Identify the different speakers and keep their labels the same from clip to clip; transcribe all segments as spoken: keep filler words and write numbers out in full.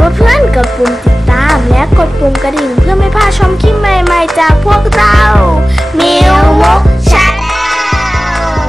Speaker 1: เพื่อนๆกดปุ่มติดตามและกดปุ่มกระดิ่งเพื่อไม่พลาดชมคลิปใหม่ๆจากพวกเรามิวมุกชาแนล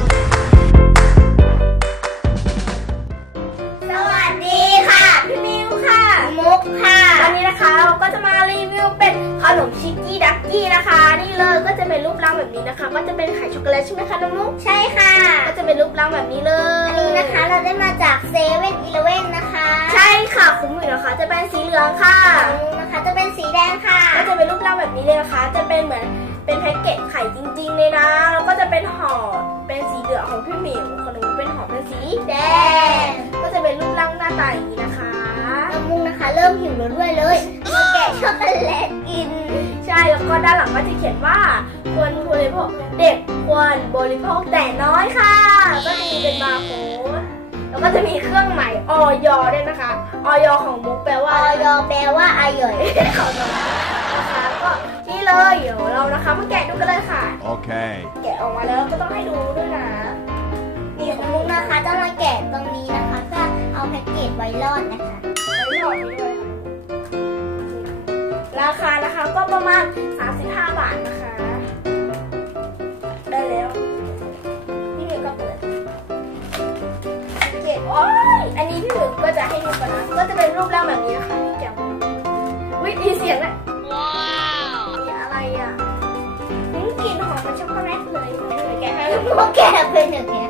Speaker 1: สวัสดีค่ะพี่มิวค่ะมุกค่ะวันนี้นะคะเราก็จะมารีวิวเป็นขนมชิกกี้ดักกี้นะคะนี่เลยก็จะเป็นรูปร่างแบบนี้นะคะก็จะเป็นไข่ช็อกโกแลตใช่ไหมคะน้องมุกใช่ค่ะก็จะเป็นรูปร่างแบบนี้เลยอันนี้นะคะเราได้มาจากเซเว่นอีเลฟเว่นนะคะใช่ค่ะคุ้มอยู่นะคะจะเป็นสีเหลืองค่ะนะคะจะเป็นสีแดงค่ะก็จะเป็นรูปร่างแบบนี้เลยนะคะจะเป็นเหมือนเป็นแพ็กเกจไข่จริงๆเลยนะแล้วก็จะเป็นห่อเป็นสีเหลืองของพี่หมิวของหนูเป็นห่อเป็นสีแดงก็จะเป็นรูปร่างหน้าตาอย่างนี้นะคะน้ำมุกนะคะเริ่มหิวแล้วด้วยเลยมาแกะช็อกโกแลตกินใช่แล้วก็ด้านหลังก็จะเขียนว่าควรบริโภคเด็กควรบริโภคแต่น้อยค่ะก็จะมีเป็นบาร์โค้ดแล้วก็จะมีเครื่องหมายออยด้วยนะคะออยของมุกแปลว่าออยแปลว่าอร่อยของน้องนะคะก็นี่เลยเดี๋ยวเรานะคะมาแกะดูกันเลยค่ะโอเคแกะออกมาแล้วก็ต้องให้ดูด้วยนะนี่ของมุกนะคะจะมาแกะตรงนี้นะคะเพื่อเอาแพ็กเกจไว้รอดนะคะไว้รอดด้วยราคานะคะก็ประมาณสามสิบห้าบาทนะคะได้แล้วพี่หมิวก็เปิดเก็บโอ้ยอันนี้พี่หมิวก็จะให้ดูกันนะก็จะเป็นรูปร่างแบบนี้นะคะพี่แก้ววิธีเสียงอะว้าวมีอะไรอ่ะกลิ่นหอมมันช็อกโกแลตเลยเลยแกะให้พวกแกะเป็นอย่างเงี้ย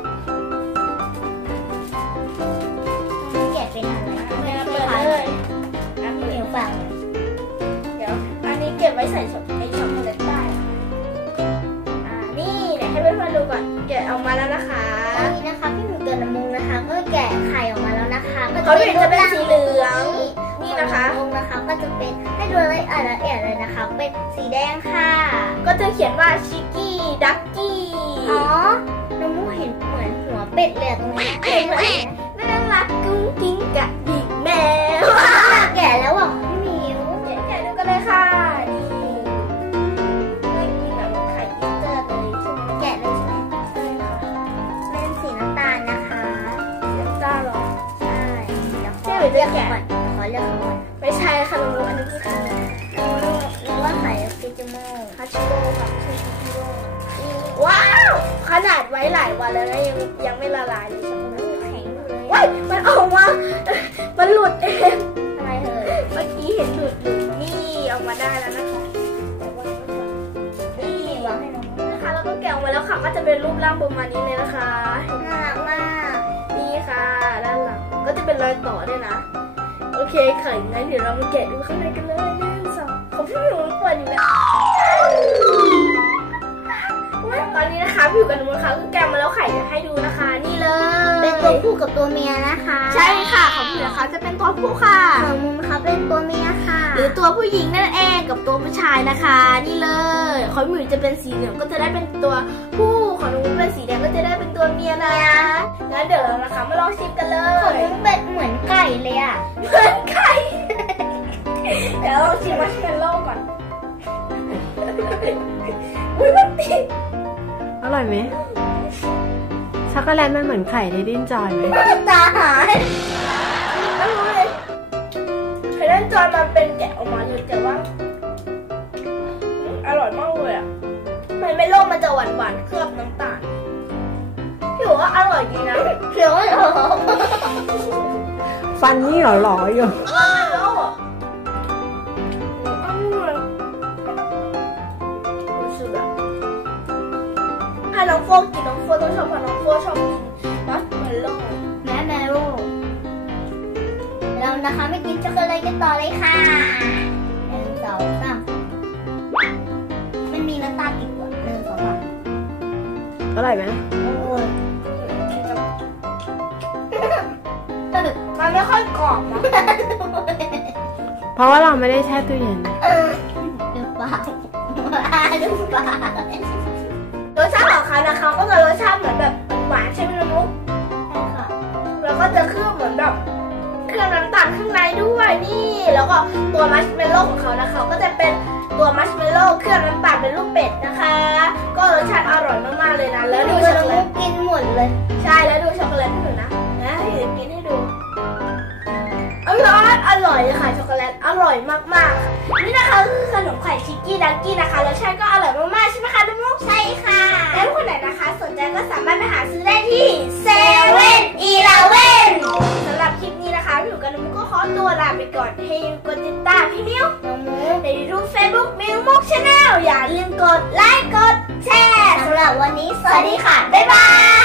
Speaker 1: แกะเป็นอะไรไม่เปิดเลยอันนี้ฟังเดี๋ยวอันนี้เก็บไว้ใส่ช็อกไอช็อกโกแลตได้อ่านี่เดี๋ยวให้เพื่อนๆดูก่อนแกะออกมาแล้วนะคะตอนนี้นะคะพี่หมิวกับน้ำมุงนะคะก็แกะไข่ออกมาแล้วนะคะก็จะเป็นสีเหลืองนี่นะคะมุงนะคะก็จะเป็นให้ดูละเอียดละเอียดเลยนะคะเป็นสีแดงค่ะก็จะเขียนว่าชิกกี้ดักกี้อ๋อน้ำมุงเห็นเหมือนหัวเป็ดเลยตรงนี้เห็นไหมน่ารักกุ้งกิ้งกะดิกแมวแก่แล้วอ่ะพี่หมิวแกะดูกันเลยค่ะนี่เลยกินแบบไข่อิสเตอร์เลยใช่ไหมแกะเลยใช่ไหมใช่ค่ะเป็นสีน้ำตาลนะคะน้ำตาลหรอใช่เดี๋ยวขอเลือกก่อนขอเลือกก่อนไม่ใช่ค่ะลุงอันนี้คือไข่หรือว่าไข่ฟิจิโม่ฮัชิโร่ค่ะใช่ฟิจิโม่ว้าวขนาดไว้หลายวันแล้วนะยังยังไม่ละลายเลยใช่ไหมแข็งเลยว้ายมันออกมามันหลุดเองทำไมเธอเมื่อกี้เห็นหลุดหลุดนี่ออกมาได้แล้วนะคะแต่ว่านี่วางให้น้องนะคะแล้วก็แกะออกมาแล้วค่ะก็จะเป็นรูปร่างประมาณนี้เลยนะคะน่ารักมากนี่ค่ะด้านหลังก็จะเป็นรอยต่อด้วยนะโอเคค่ะงั้นเดี๋ยวเรามาแกะดูข้างในกันเลยหนึ่งสองของพี่หมิวเปิดอยู่แล้วตอนนี้นะคะพี่อยู่กับหนูนะคะคือแกะมาแล้วไข่จะให้ดูนะคะนี่เลยเป็นตัวผู้กับตัวเมียนะคะใช่ค่ะของพี่นะคะจะเป็นตัวผู้ค่ะของมุมนะคะเป็นตัวเมียค่ะหรือตัวผู้หญิงนั่นเองกับตัวผู้ชายนะคะนี่เลยของหมิวจะเป็นสีเหลืองก็จะได้เป็นตัวผู้ของหนูเป็นสีแดงก็จะได้เป็นตัวเมียนะงั้นเดี๋ยวเรานะคะมาลองชิมกันเลยของมุมเป็นเหมือนไก่เลยอ่ะเหมือนไก่เดี๋ยวลองชิมมัชเมลโล่ก่อนอุ้ยมันติด
Speaker 2: อร่อยไหมช็อกโกแลตมันเหมือนไข่ในดิ้นจอยไหม
Speaker 1: ตาหายไม่รู้เลยไข่ดิ้นจอยมันเป็นแกะออกมาเลยแต่ว่าอร่อยมากเลยอ่ะมันไม่โล่มันจะหวานหวานเคลือบน้ำตาลพี่บอกว่าอร่อยดีนะเคี้ยวไม่ออก
Speaker 2: ฟันนี่หรอๆอยู่
Speaker 1: ถ้าน้องโฟกินน้องโฟต้องชอบเพราะน้องโฟชอบกินมัสเมลโล่แม่แมโร่เรานะคะไม่กินช็อกโกแลตกันต่อเลยค่ะหนึ่งสองสามมันมีน้ำตาลติดกว่าหนึ่งสองสาม
Speaker 2: อร่อยไหม
Speaker 1: โอ้ยมันไม่ค่อยกรอบนะ
Speaker 2: เพราะว่าเราไม่ได้แช่ตู้เย็น
Speaker 1: เออดูปากดูปากรสชาติของเขานะคะก็จะรสชาติเหมือนแบบหวานใช่ไหมน้องมุกใช่ค่ะแล้วก็จะเคลือบเหมือนแบบเครื่องน้ำตาลข้างในด้วยนี่แล้วก็ตัวมัชเมลโล่ของเขานะคะก็จะเป็นตัวมัชเมลโล่เครื่องน้ำตาลเป็นรูปเป็ดนะคะก็รสชาติอร่อยมากๆเลยนะแล้วดูช็อกโกแลตกินหมดเลยใช่แล้วดูช็อกโกแลตให้ดูนะนะเดี๋ยวกินให้ดูอร่อยตรอร่อยเลยค่ะช็อกโกแลตอร่อยมากๆค่ะนี่นะคะคือขนมไข่ชิกกี้ดักกี้นะคะรสชาติก็อร่อยมากๆใช่ไหมคะลูกมุกใช่ค่ะแล้วคนไหนนะคะสนใจก็สามารถไปหาซื้อได้ที่เซเว่นอีเลฟเว่นสำหรับคลิปนี้นะคะพี่หนูกับน้องมุกก็ขอตัวลาไปก่อนให้กดติดตามพี่มิวน้องมุกในยูทูบเฟซบุ๊กมิวมุกชาแนลอย่าลืมกดไลค์กดแชร์สำหรับวันนี้สวัสดีค่ะบ๊ายบาย